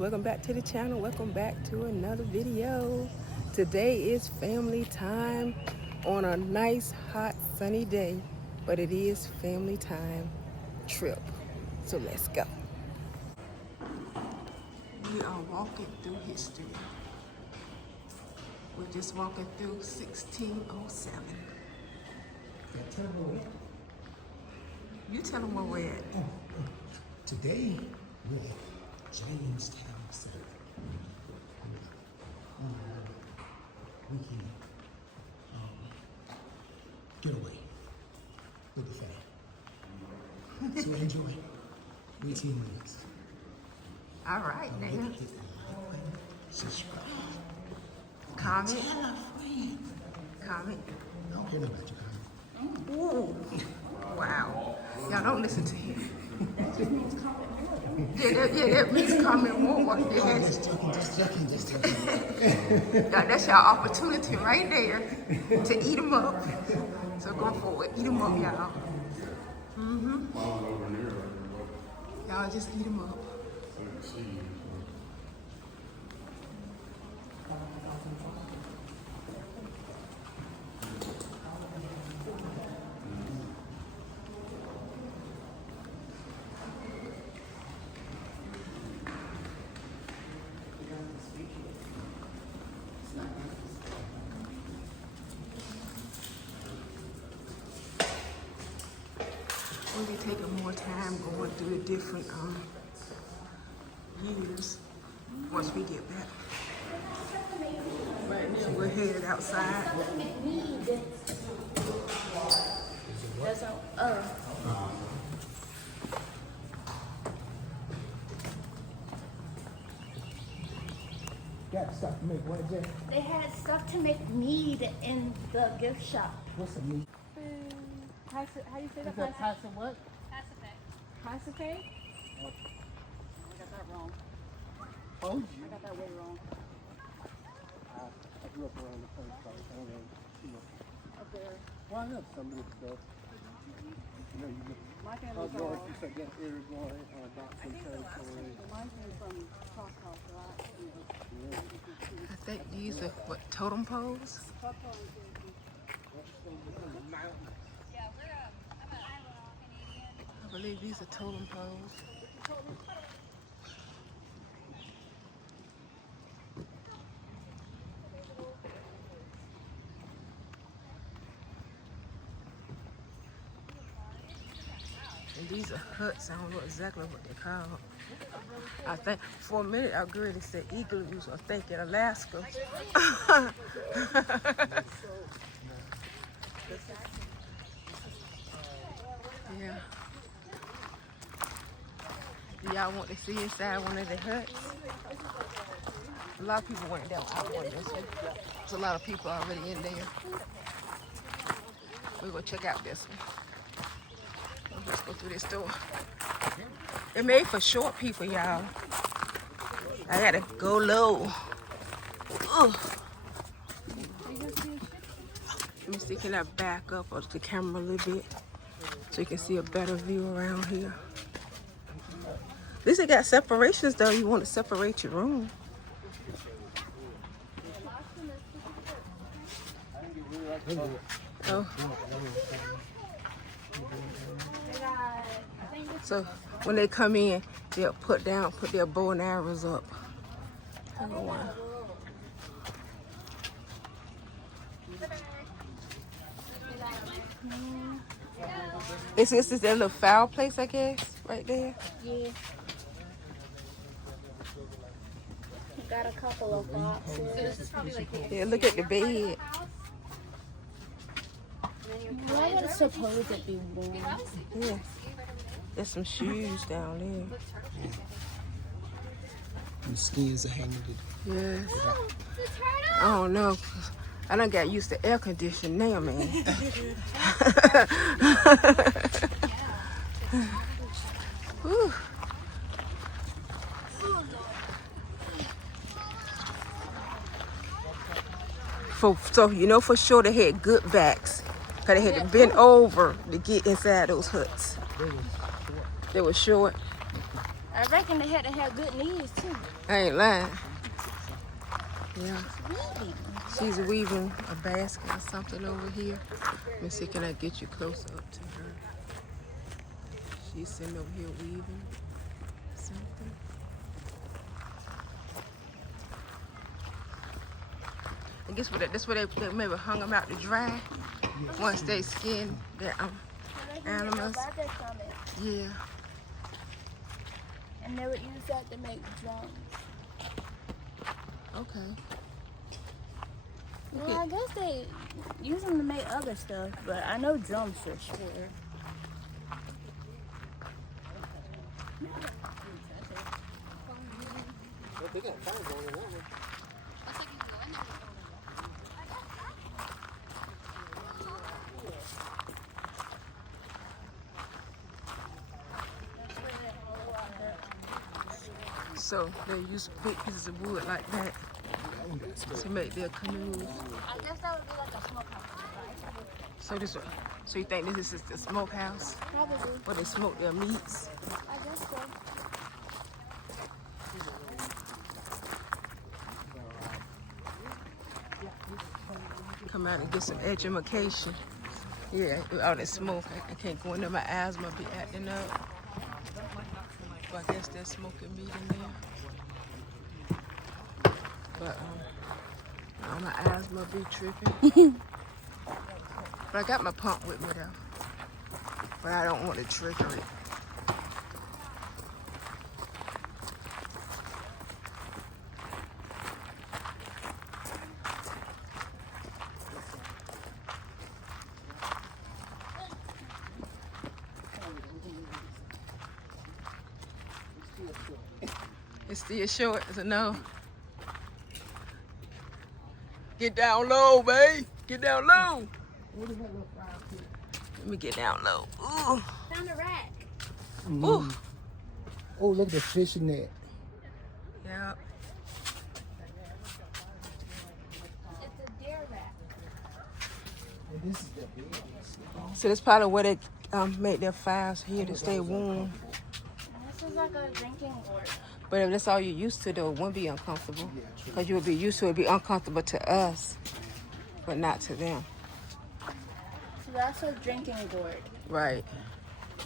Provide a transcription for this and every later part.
welcome back to the channel. Welcome back to another video. Today is family time on a nice hot sunny day, but it is family time trip. So let's go. We are walking through history. We're just walking through 1607. You tell them where we're at. Today, we're at Jamestown Settlement. We can get away with the family. So enjoy. 18 minutes. All right, now. Subscribe. Comment. Tell a friend. Comment. I don't care about your comment. Ooh. Wow. Y'all don't listen to him. That means comment more. Just joking. That's your opportunity right there to eat them up. So go forward, eat them up, y'all. Y'all just eat them up. We'll be taking more time going through the different years once we get back. Right now we're headed outside. Got stuff to make what, Jay? They had stuff to make mead in the gift shop. What's the meat? How do you say that? Pasta what? Pacific? I got that wrong. Oh, I got that way wrong. I grew up around the place, so I don't know, Up there. well, I know some of this stuff. You know, you just, My I family's was all. going to say, get Uruguay, Dotson territory. Mine came from Choctaw, so I think these are what, totem poles? I believe these are totem poles. And these are huts. I don't know exactly what they're called. I think for a minute I heard they said igloos. I think in Alaska. Yeah. Do y'all want to see inside one of the huts? A lot of people went down out one this one. There's a lot of people already in there. We're gonna check out this one. Let's go through this door. It's made for short people, y'all. I gotta go low. Ugh. Let me see, can I back up the camera a little bit so you can see a better view around here? At least they got separations though. You want to separate your room. Oh. So when they come in, they'll put their bow and arrows up. I don't want. This is that little fireplace, I guess, right there. Yeah. Got a couple of boxes. So this is probably like Yeah, look at the bed. why would it suppose it be warm? Yeah. There's some shoes down there. the skins are hanging to Yeah. I don't know. I done got used to air conditioning now, man. Whew. So you know for sure they had good backs. Cause they had to bend over to get inside those huts. They were short. I reckon they had to have good knees too. I ain't lying. Yeah. Weaving. She's weaving a basket or something over here. Let me see, can I get you close up to her? She's sitting over here weaving something. I guess that's where they maybe hung them out to dry once they skinned their animals. Yeah. And they would use that to make drums. Okay. Well, I guess they use them to make other stuff, but I know drums for sure. They got fires on that one. So they use big pieces of wood like that to make their canoes. I guess that would be like a smokehouse. So you think this is the smokehouse Probably. where they smoke their meats? I guess so. Come out and get some education. Yeah, with all that smoke, I can't go in there. My asthma be acting up. But I guess they're smoking meat in there. But my asthma be tripping. But I got my pump with me though. But I don't want to trigger it. It's still short, so no. Get down low, babe. Get down low. Let me get down low. Ooh. Found a rack. Ooh. Oh, look at the fishing net. Yeah. It's a deer rack. And this is the biggest. So that's probably where they make their fires here to stay warm. This is like a drinking gourd. But if that's all you're used to, though, it wouldn't be uncomfortable. Because you would be used to it, it'd be uncomfortable to us, but not to them. So that's a drinking gourd. Right.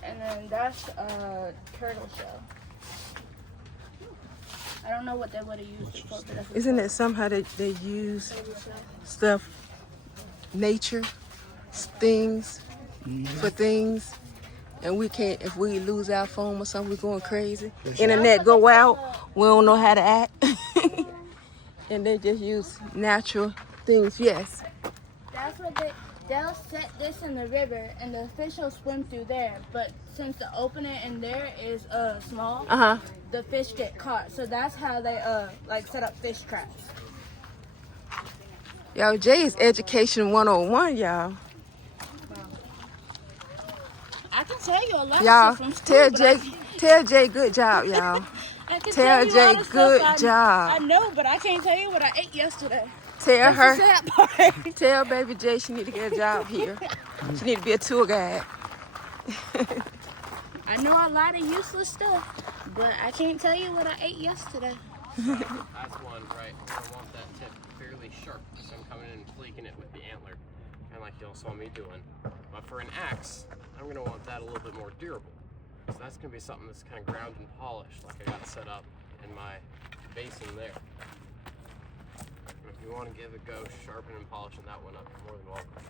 And then that's a turtle shell. I don't know what they would have used it for, but that's Isn't it somehow they use stuff, nature, things, for things, and we can't, if we lose our phone or something, we're going crazy. Internet go out, we don't know how to act. And they just use natural things, yes. That's what they'll set this in the river and the fish will swim through there. But since the opening in there is small, the fish get caught. So that's how they like set up fish traps. Y'all, Jay is Education 101, y'all. I can tell you a lot Y'all, of stuff from school. tell Jay good job, y'all. I can tell you Jay all the good stuff job. I know, but I can't tell you what I ate yesterday. Tell her, That's the sad part. tell baby Jay she need to get a job here. She need to be a tour guide. I know a lot of useless stuff, but I can't tell you what I ate yesterday. That's one, right? I want that tip fairly sharp, so I'm coming in and fleeking it with the antler, kind of like y'all saw me doing. But for an axe, I'm gonna want that a little bit more durable. So that's gonna be something that's kind of ground and polished, like I got set up in my basin there. And if you want to give it a go, sharpen and polishing that one up, you're more than welcome.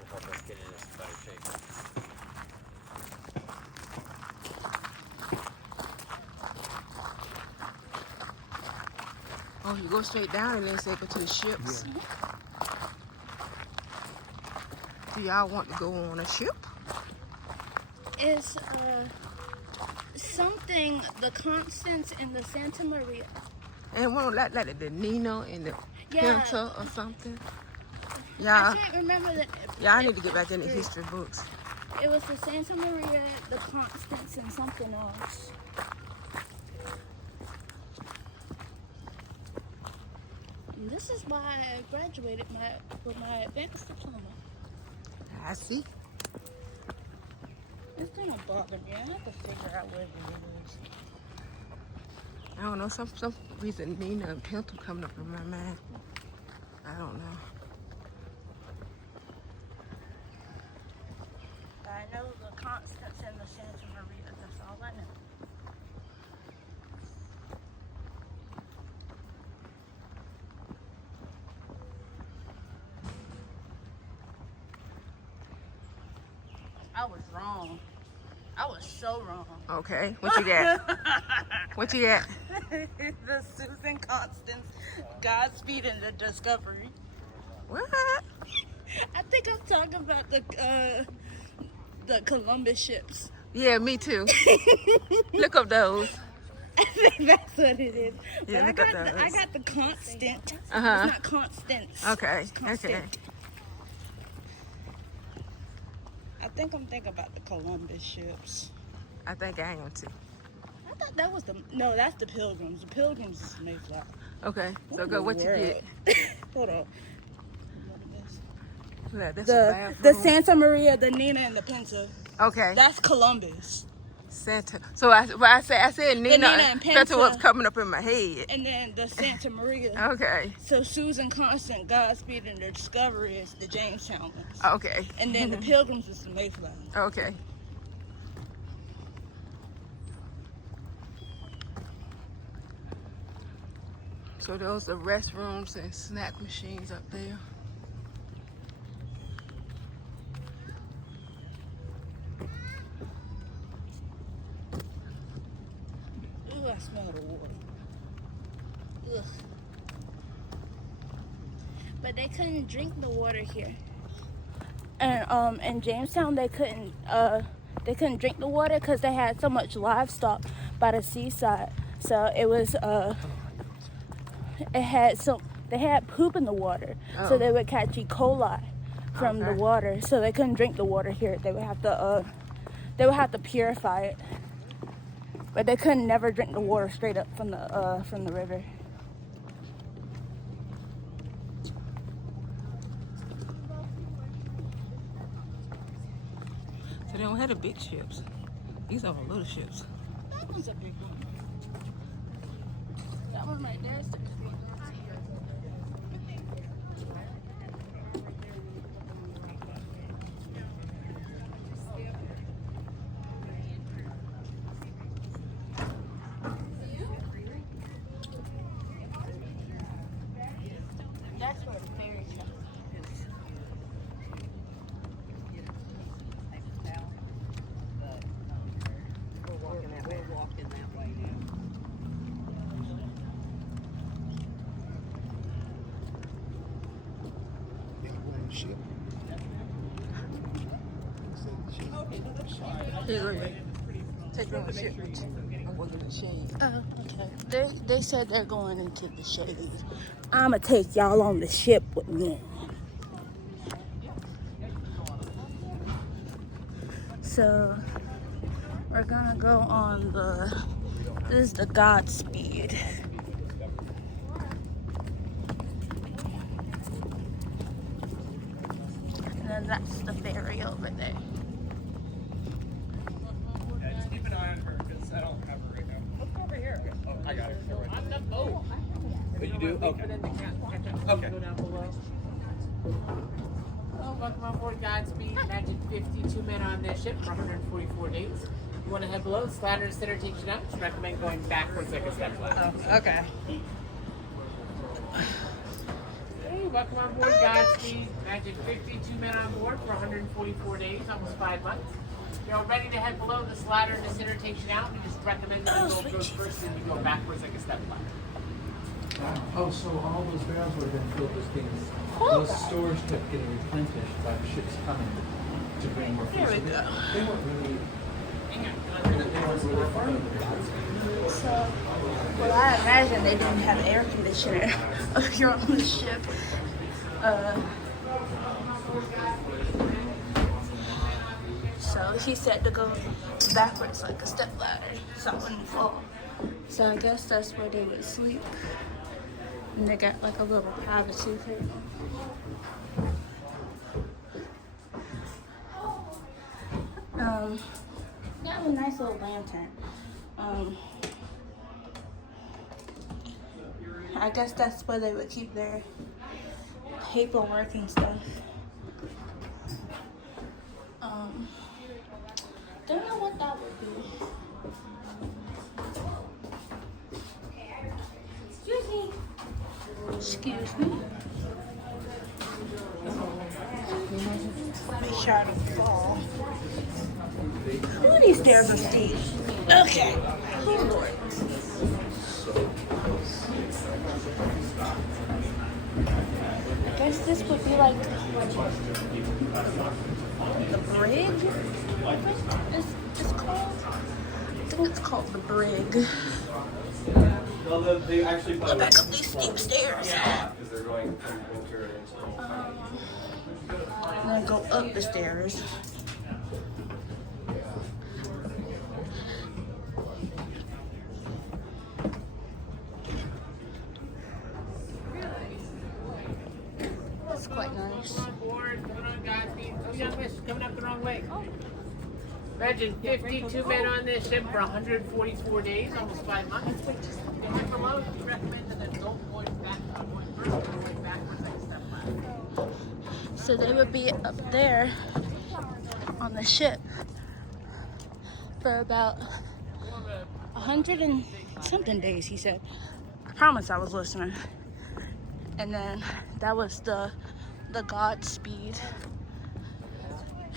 It'll help us get it in better shape. Oh, you go straight down and then say go to the ships. Yeah. Do y'all want to go on a ship? Is something the Constance and the Santa Maria. And one like the Nino and the Yeah. Pinta or something. I Y'all, can't remember the. y'all need to get back in the history books. It was the Santa Maria, the Constance, and something else. And this is why I graduated with my advanced diploma. I see. It's gonna bother me. I have to figure out where it is. I don't know, some reason Nina and Pinto coming up in my mind. I don't know. I know the Constance and the Santa Maria. That's all I know. I was wrong. I was so wrong. Okay, what you got? What you got? The Susan Constance Godspeed and the Discovery. What? I think I'm talking about the Columbus ships. Yeah, me too. Look up those. I think that's what it is. Yeah, But look up those. I got the Constant. Uh-huh. It's not Constance. Okay, It's Constant. okay. I think I'm thinking about the Columbus ships. I think I am too. I thought that was no, that's the Pilgrims. The Pilgrims is the Mayflower. Okay, so in go. the What you get? world? Hold on. Look, that's a The bathroom. Santa Maria, the Nina, and the Pinta. Okay. That's Columbus. Santa. So I said Nina, Nina and and Pinta. Pinto was coming up in my head. And then the Santa Maria. Okay. So Susan Constant, Godspeed, and the Discovery is the Jamestown ones. Okay. And then the Pilgrims is the Mayflower. Okay. So those are restrooms and snack machines up there. Ooh, I smell the water. Ugh. But they couldn't drink the water here. And in Jamestown they couldn't drink the water because they had so much livestock by the seaside. So it was they had poop in the water, so they would catch E. coli from the water. So they couldn't drink the water here. They would have to purify it, but they couldn't never drink the water straight up from the river. So they don't have the big ships. These are the little ships. That one's a big one. That one right there is the big one. That's where the ferry is. We're walking that way now. Take on the ship. I'm working the shade. Oh, okay. They said they're going into the shade. I'ma take y'all on the ship with me. So we're gonna go on this is the Godspeed. And then that's the ferry over there. Just keep an eye on her because I don't have her right now. Look over here. Oh, I got her. I'm the boat. But you do? Okay. Okay. Hello, welcome on board Godspeed. Imagine 52 men on this ship for 144 days. You want to head below, the ladder center takes you down. Just recommend going backwards like a step ladder. Oh, okay. Hey, welcome on board Godspeed. Imagine 52 men on board for 144 days, almost 5 months. You're ready to head below, this ladder in the center takes you down. We just recommend that you go first and you go backwards like a step ladder. Oh, so all those barrels would have been filled with things. Those stores kept getting replenished by ships coming to bring more food. There we go. They weren't really. They weren't really fun. So, well, I imagine they didn't have air conditioner up here on the ship. So he said to go backwards like a step ladder, so I wouldn't fall. So I guess that's where they would sleep. And they got like a little privacy thing. have a nice little lantern. I guess that's where they would keep their paperwork and stuff. Don't know what that would be. Excuse me. Make sure I don't fall. Ooh, these stairs are steep. Okay. Oh, Lord. I guess this would be like the brig. It's called. I think it's called the brig. Well, they actually Go back up these steep stairs. because they're going from winter into fall. And then go up the stairs. That's quite nice. On board, coming on, Godspeed. Oh, young miss, coming up the wrong way. Imagine 52 men on this ship for 144 days, almost 5 months. If you're below, we recommend that they don't void back on one first, or void backwards like step left. So they would be up there on the ship for about 100 and something days, he said. I promise I was listening. And then that was the Godspeed.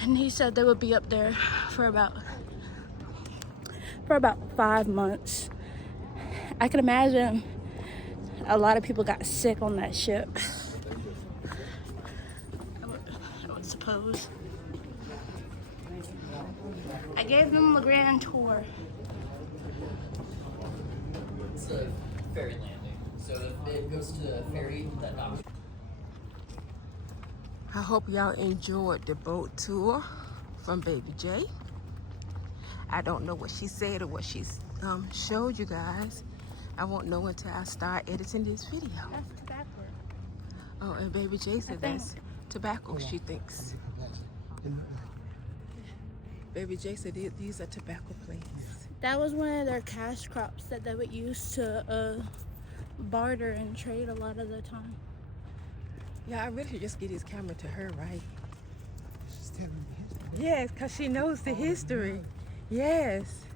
And he said they would be up there for about 5 months. I can imagine a lot of people got sick on that ship. I would suppose. I gave them the grand tour. It's a ferry landing. So it goes to a ferry that docks. I hope y'all enjoyed the boat tour from Baby J. I don't know what she said or what she showed you guys. I won't know until I start editing this video. That's tobacco. Oh, and Baby J said that's tobacco, she thinks. Baby J said these are tobacco plants. That was one of their cash crops that they would use to barter and trade a lot of the time. Yeah, I really should just get his camera to her, right? She's telling me history. Yes, because she knows the history. Yes.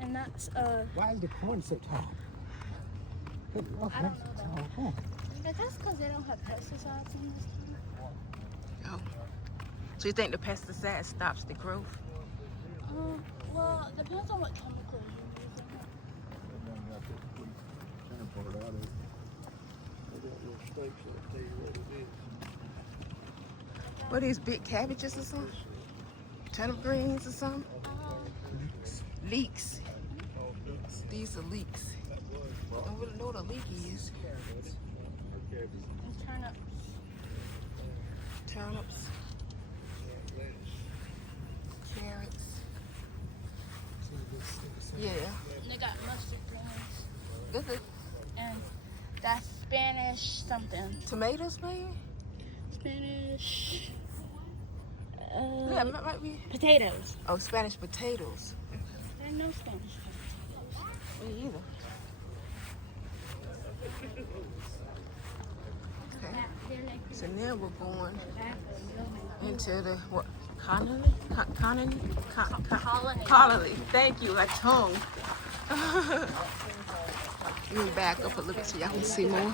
And that's Why is the corn so tall? Good Lord, I don't that's know tall corn. I guess because they don't have pesticides in this time. Oh. So you think the pesticide stops the growth? Well, it depends on what chemicals you're using. What are these big cabbages or something? Turnip greens or something? Leeks. These are leeks. I don't really know what a leek is. And turnips. Turnips. Carrots. Yeah. And they got mustard greens. This is And that's Spanish something. tomatoes, maybe? Spanish. Yeah, it might be. Potatoes. Oh, Spanish potatoes. There are no Spanish potatoes. Me either. Okay. So now we're going into the what? Colony? Colony. Thank you. Like tongue. Let me back up a little bit so y'all can see more. It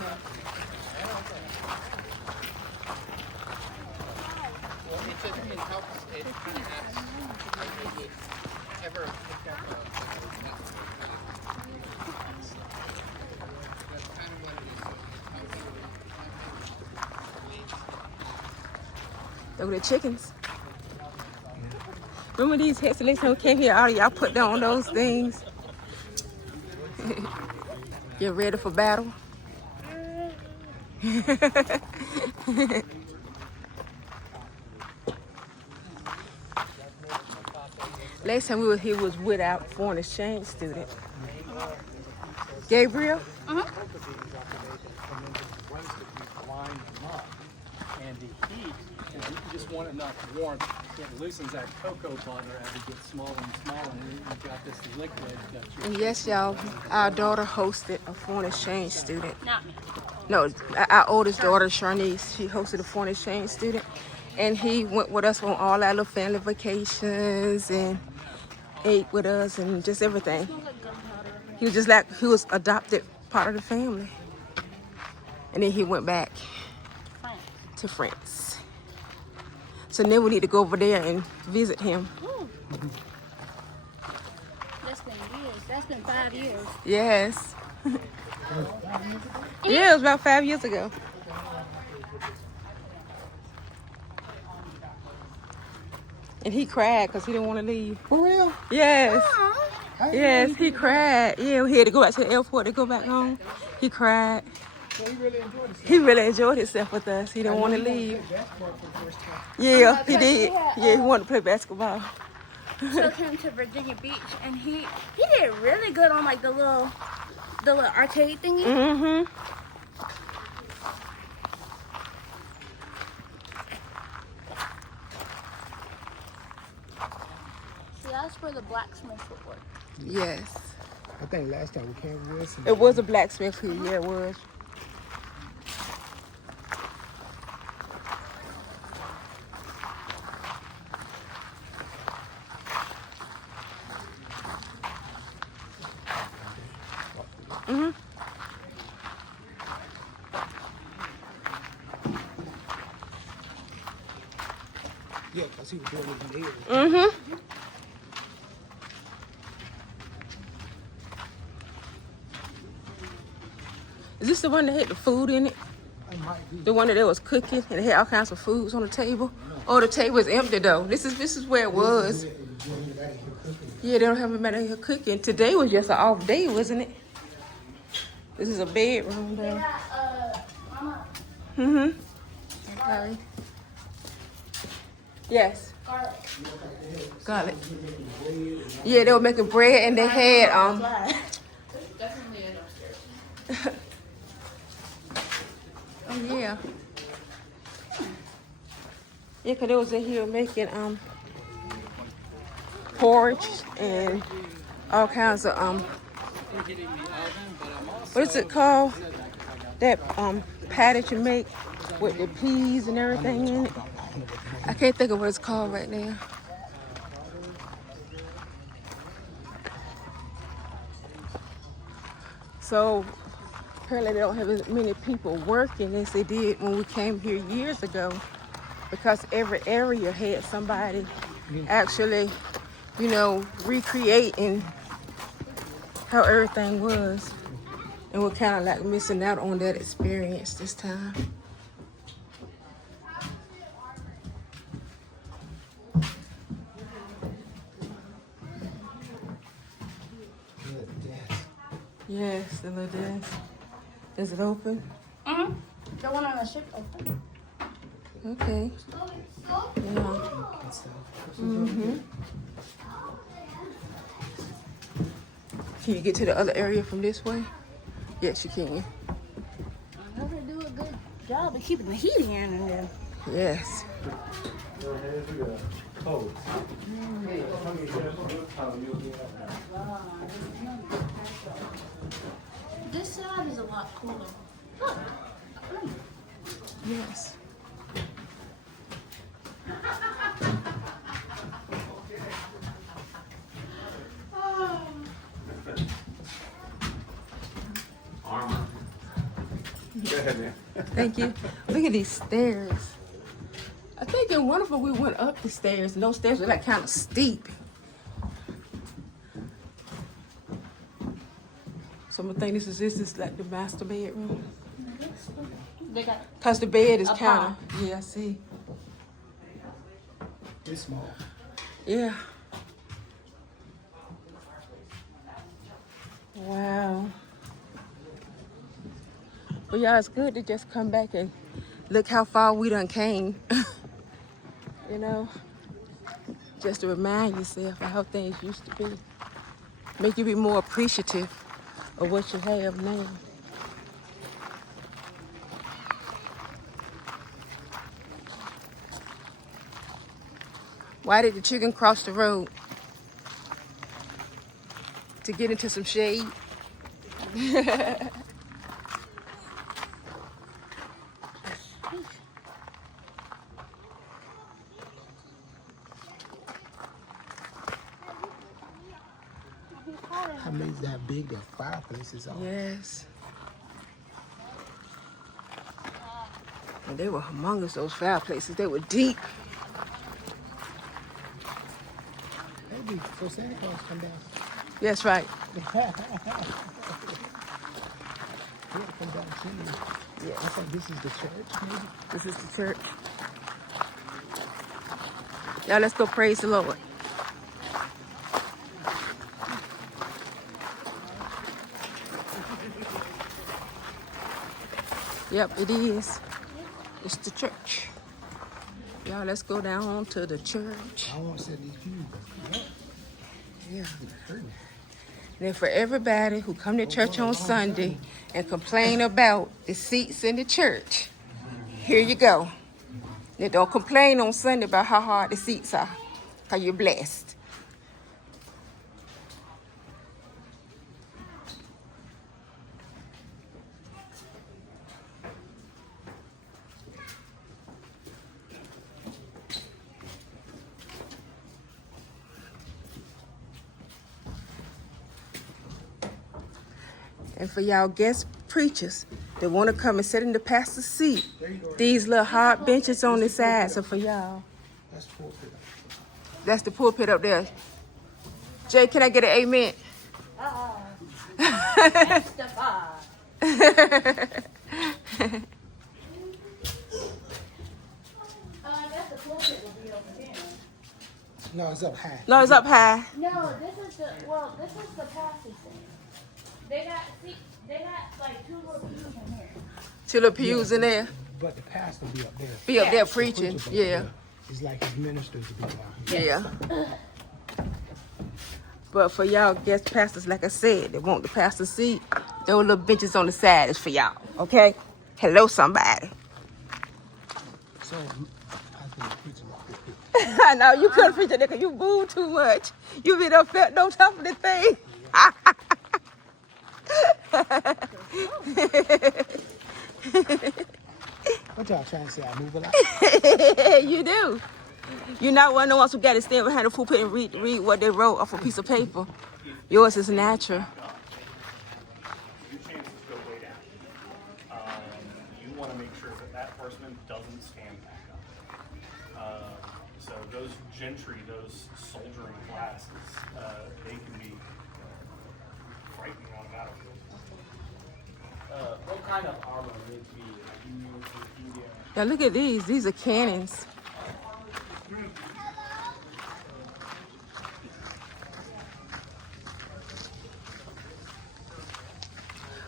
helps. It kind of adds. If you ever pick up that's kind of what it is. It helps. Look at the chickens. Remember these hats that came here? All y'all put down those things. You're ready for battle? Last time we were here was with our foreign exchange student. Gabriel? and the heat, and you just want enough warmth, it loosens that cocoa butter as it gets smaller and smaller, and you've got this liquid that you're... And yes, y'all, our daughter hosted a foreign exchange student. Not me. No, our oldest daughter, Sharnice, she hosted a foreign exchange student. And he went with us on all our little family vacations and ate with us and just everything. He was just like, he was adopted part of the family. And then he went back to France. So now we need to go over there and visit him. That's been years. That's been 5 years. Yes. Yeah, it was about 5 years ago. And he cried because he didn't want to leave. For real? Yes. Aww. Yes, he cried. Yeah, we had to go back to the airport to go back home. He cried. So he really enjoyed himself. He really enjoyed himself with us. He didn't want to leave. Basketball for the first time. Yeah, he did. Yeah, he wanted to play basketball. Took him to Virginia Beach, and he did really good on like the little arcade thingy. Mm-hmm. See, that's where the blacksmith would work. Yes. I think last time we came with It was a blacksmith here. Yeah, it was. Mm-hmm. Yeah, because he was doing it in the air. Mm-hmm. Is this the one that had the food in it? It might be. The one that they was cooking and it had all kinds of foods on the table? Oh, the table is empty though. This is where it was. Yeah, they don't have anybody here cooking. Today was just an off day, wasn't it? This is a bedroom though. Mama. Mm-hmm. Okay. Yes. Garlic. Yeah, they were making bread and they had Definitely in upstairs. oh yeah. Yeah, cause they was in here making porridge and all kinds of what is it called? That pie that you make with the peas and everything in it. I can't think of what it's called right now. So apparently they don't have as many people working as they did when we came here years ago, because every area had somebody actually, you know, recreating how everything was. And we're kind of like missing out on that experience this time. Yes, the little desk. Is it open? Mm-hmm. The one on the ship open. Okay. Yeah. Mm-hmm. Can you get to the other area from this way? Yes, you can. I know they do a good job of keeping the heat in and then. Yes. This side is a lot cooler. Yes. Go ahead, man. Thank you. Look at these stairs. I think in one of them we went up the stairs, and those stairs were like kind of steep. So I think this is like the master bedroom. They got Cause the bed is A kind of, yeah, I see. It's small. Yeah. Wow. But y'all, it's good to just come back and look how far we done came. You know, just to remind yourself of how things used to be. Make you be more appreciative of what you have now. Why did the chicken cross the road? To get into some shade. How amazing how big that fireplaces are. Yes. And they were humongous, those fireplaces. They were deep. Maybe for Santa Claus come down. That's right. He'll come down chimney. Yeah, I think this is the church, maybe. This is the church. Y'all, let's go praise the Lord. Yep, it is. It's the church. Y'all, let's go down to the church. I want to set these pews. Yeah, it's hurting. And for everybody who come to church on Sunday and complain about the seats in the church, here you go. Now don't complain on Sunday about how hard the seats are, because you're blessed. And for y'all guest preachers that want to come and sit in the pastor's seat, these little hard benches on the side. So for y'all, That's the pulpit. that's the pulpit up there. Jay, can I get an amen? Testify. I guess the pulpit will be over there. No, it's up high. No, it's up high. No, this is the pastor's thing. They got like two little pews in here. Two little pews in there. But the pastor be up there. Be up there The preaching. preacher be up Yeah. there. It's like his ministers be down here. Yeah. But for y'all guest pastors, like I said, that want the pastor's seat, those little benches on the side is for y'all. Okay? Hello, somebody. So, I think preaching like this. I know you couldn't preach it because you moved too much. You been up felt on top of the thing. What y'all trying to say? I move a lot? You do. You're not one of the ones who got to stand behind the pulpit and read what they wrote off a piece of paper. Yours is natural. Your chances go way down. You want to make sure that that horseman doesn't stand back up. So those gentry, those soldiering classes, they can be frightening on a battlefield. What kind of armor would it be? Now look at these. These are cannons.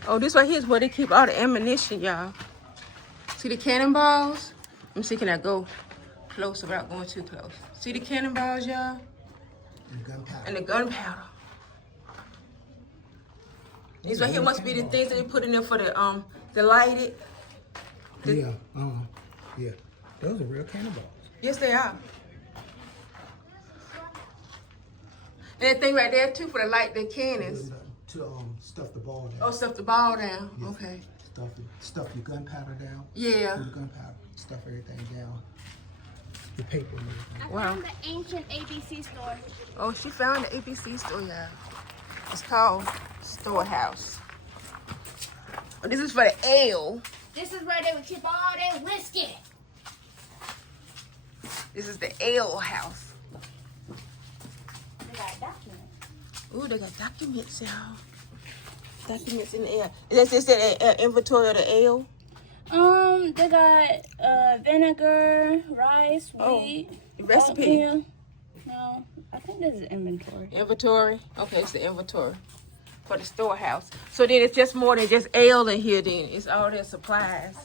Oh, this right here is where they keep all the ammunition, y'all. See the cannonballs? Let me see, can I go close without going too close? See the cannonballs, y'all? And gunpowder. And the gunpowder. These right here must be the things that they put in there for the lighted. Yeah, yeah. Those are real cannonballs. Yes, they are. And that thing right there too for the light, the cannons. To stuff the ball down. Oh, stuff the ball down. Yeah. Okay. Stuff your gunpowder down. Yeah. Put the gunpowder. Stuff everything down. The paper and everything. I found the ancient ABC store. Oh, she found the ABC store, yeah. It's called Storehouse. Oh, this is for the ale. This is where they would keep all their whiskey. This is the ale house. They got documents. Ooh, they got documents, y'all. Documents in the air. Is this the inventory of the ale? They got vinegar, rice, wheat, The recipe. oatmeal. No, I think this is inventory. Inventory? Okay, it's the inventory for the storehouse. So then it's just more than just ale in here then. It's all their supplies.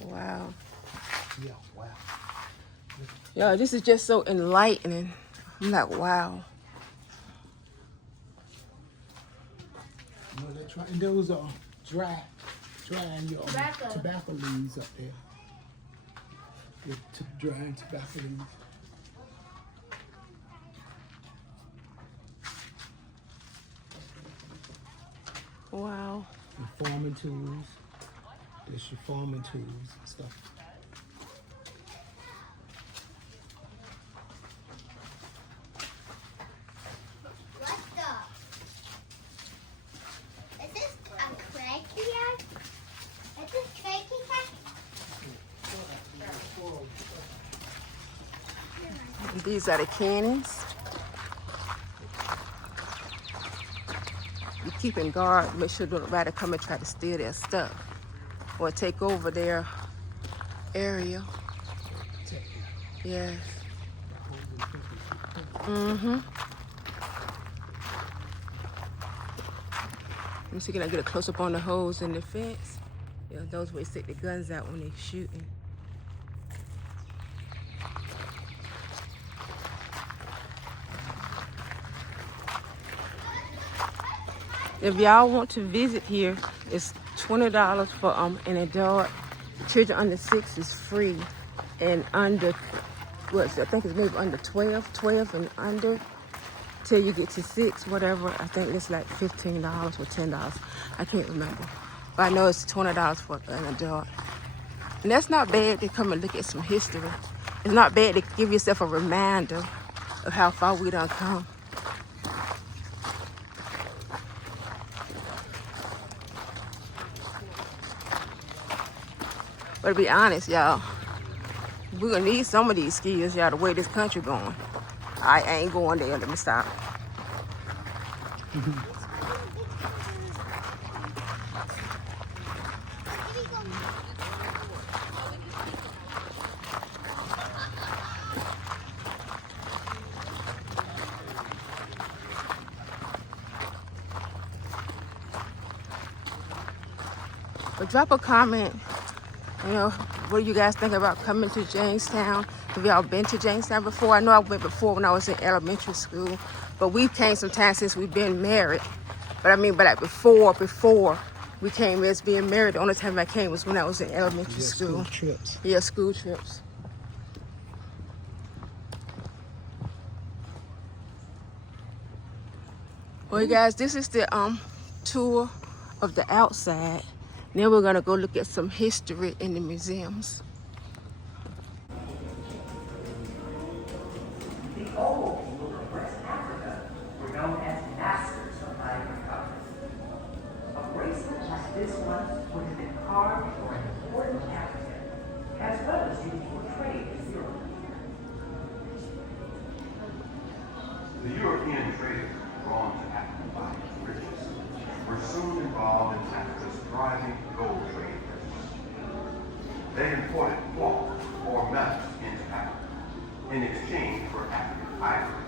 Wow. Yeah, wow. Yo, this is just so enlightening. I'm like, wow. No, they're trying. And those are dry your tobacco leaves up there. Drying tobacco leaves. Wow. And farming tools. There's your farming tools and stuff. What's up? Is this a cranky egg? Is this cranky egg? These are the cannons. You keeping guard, make sure nobody come and try to steal their stuff or take over their area. Yes. Mm-hmm. Let me see, can I get a close up on the holes in the fence? Yeah, those where they stick the guns out when they're shooting. If y'all want to visit here, it's $20 for an adult. Children under 6 is free, and under I think it's maybe under 12 and under till you get to 6, whatever. I think it's like $15 or $10. I can't remember, but I know it's $20 for an adult. And that's not bad to come and look at some history. It's not bad to give yourself a reminder of how far we done come. But to be honest, y'all, we're gonna need some of these skills, y'all, the way this country going. I ain't going there, let me stop. But drop a comment, you know, what do you guys think about coming to Jamestown? Have y'all been to Jamestown before? I know I went before when I was in elementary school, but we came sometimes since we've been married. But I mean, but like before we came as being married, the only time I came was when I was in elementary school. School trips. Yeah, school trips. Well, you guys, this is the tour of the outside. Now we're gonna go look at some history in the museums. The old people of West Africa were known as masters of ivory carving. A bracelet like this one would have been carved for an important African, as well as used for trade in Europe. The European traders, drawn to Africa by its riches, were soon involved in Africa's thriving gold trade business. They imported cloth or metals into Africa in exchange for African ivory,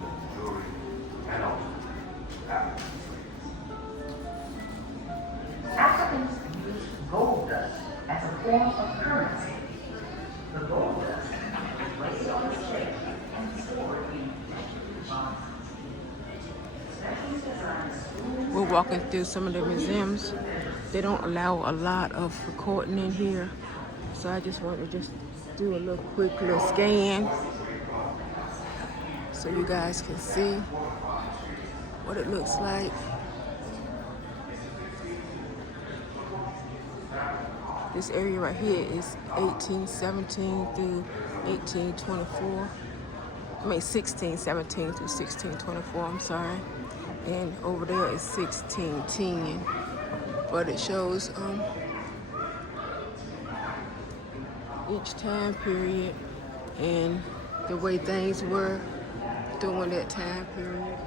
gold jewelry, and ultimately African slaves. Africans used gold dust as a form of currency. The gold dust was laid on a stake and stored in protected boxes. Specially designed schools. We're walking through some of the museums. They don't allow a lot of recording in here, so I just want to just do a little quick little scan so you guys can see what it looks like. This area right here is 1817 through 1824. I mean 1617 through 1624, I'm sorry. And over there is 1610. But it shows each time period and the way things were during that time period.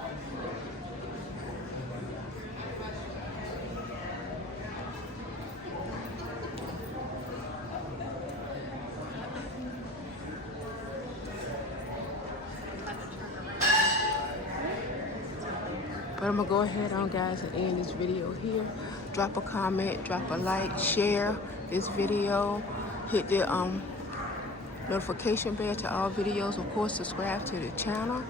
But I'm gonna go ahead on, guys, and end this video here. Drop a comment, drop a like, share this video, hit the notification bell to all videos. Of course, subscribe to the channel.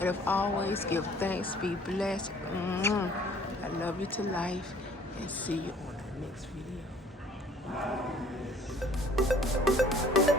And as always, give thanks, be blessed. I love love you to life, and see you on our next video.